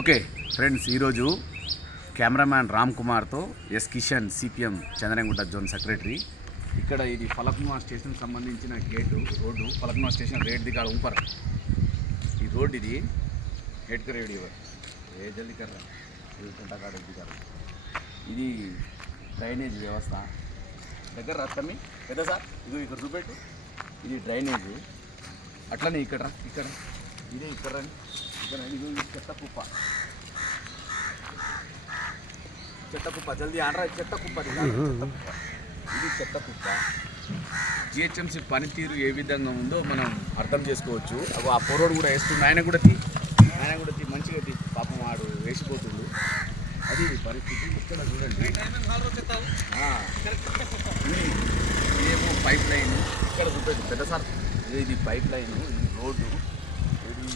Okay friends, ఈరోజు cameraman Ram కుమార్తో S Kishan CPM Chandrangutta zone secretary. ఇక్కడ ఇది ఫలక్నుమా స్టేషన్ సంబంధించిన గేటు రోడ్డు. ఫలక్నుమా స్టేషన్ రేట్ దిగాడు ऊपर ఈ రోడ్ ఇది हेड कर रेडी ఏ జల్దీ కర్రా ఇది డ్రైనేజ్ వ్యవస్థ దగ్గర రత్తమి పెద్ద సార్ ఇది ఇక్కడ చూపెట్టు. ఇది డ్రైనేజ్ అట్లనే ఇక్కడ ఇదే ఇక్కడ ఇది చెత్త కుప్ప జల్దీ ఆనరా చెత్త కుప్ప ఇది చెత్త కుప్ప. జిహెచ్ఎంసీ పనితీరు ఏ విధంగా ఉందో మనం అర్థం చేసుకోవచ్చు. అవి ఆ పొరోడు కూడా వేస్తుంది. ఆయన కూడా మంచిగా పాపం వాడు వేసిపోతుంది. అది పరిస్థితి. ఇక్కడ చూడండి, ఇదేమో పైప్ లైన్. ఇక్కడ చూడండి పెద్ద సార్, ఇది పైప్ లైన్, ఇది రోడ్డు, ఇది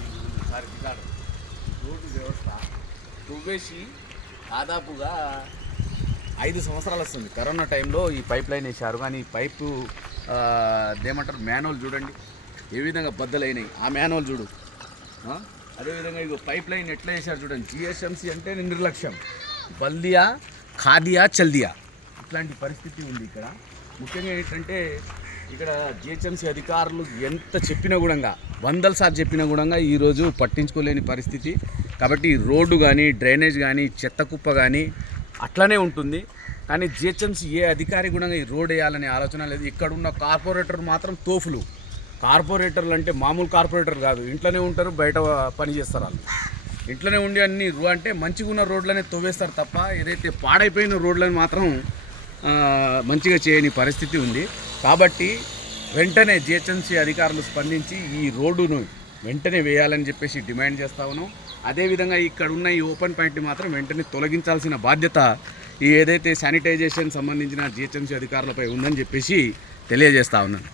సార్ దిగాడు రోడ్డు వ్యవస్థ తువ్వేసి దాదాపుగా 5 సంవత్సరాలు వస్తుంది. కరోనా టైంలో ఈ పైప్ లైన్ వేశారు, కానీ ఈ పైపు ఏమంటారు మ్యాన్హోల్ చూడండి ఏ విధంగా బద్దలైనాయి. ఆ మ్యాన్హోల్ చూడు. అదేవిధంగా ఇగో పైప్ లైన్ ఎట్లా వేశారు చూడండి. జిహెచ్ఎంసీ అంటే నిర్లక్ష్యం, బల్దియా ఖాదియా చల్దియా ఇట్లాంటి పరిస్థితి ఉంది ఇక్కడ. ముఖ్యంగా ఏంటంటే ఇక్కడ జిహెచ్ఎంసీ అధికారులు ఎంత చెప్పినా కూడా 100 సార్లు చెప్పినా కూడా ఈరోజు పట్టించుకోలేని పరిస్థితి. కాబట్టి రోడ్డు కానీ డ్రైనేజ్ కానీ చెత్త కుప్ప కానీ అట్లనే ఉంటుంది. కానీ జిహెచ్ఎంసీ ఏ అధికారి కూడా ఈ రోడ్ వేయాలనే ఆలోచన లేదు. ఇక్కడ ఉన్న కార్పొరేటర్ మాత్రం తోఫులు. కార్పొరేటర్లు అంటే మామూలు కార్పొరేటర్ కాదు, ఇంట్లోనే ఉంటారు, బయట పని చేస్తారు. వాళ్ళు ఇంట్లోనే ఉండి అన్ని అంటే మంచిగా ఉన్న రోడ్లనే తవ్వేస్తారు తప్ప ఏదైతే పాడైపోయిన రోడ్లను మాత్రం మంచిగా చేయని పరిస్థితి ఉంది. కాబట్టి వెంటనే జిహెచ్ఎంసీ అధికారులు స్పందించి ఈ రోడ్డును వెంటనే వేయాలని చెప్పేసి డిమాండ్ చేస్తూ ఉన్నాం. అదేవిధంగా ఇక్కడ ఉన్న ఈ ఓపెన్ పాయింట్ని మాత్రం వెంటనే తొలగించాల్సిన బాధ్యత ఈ ఏదైతే శానిటైజేషన్ సంబంధించిన జిహెచ్ఎంసీ అధికారులపై ఉందని చెప్పేసి తెలియజేస్తూ ఉన్నాను.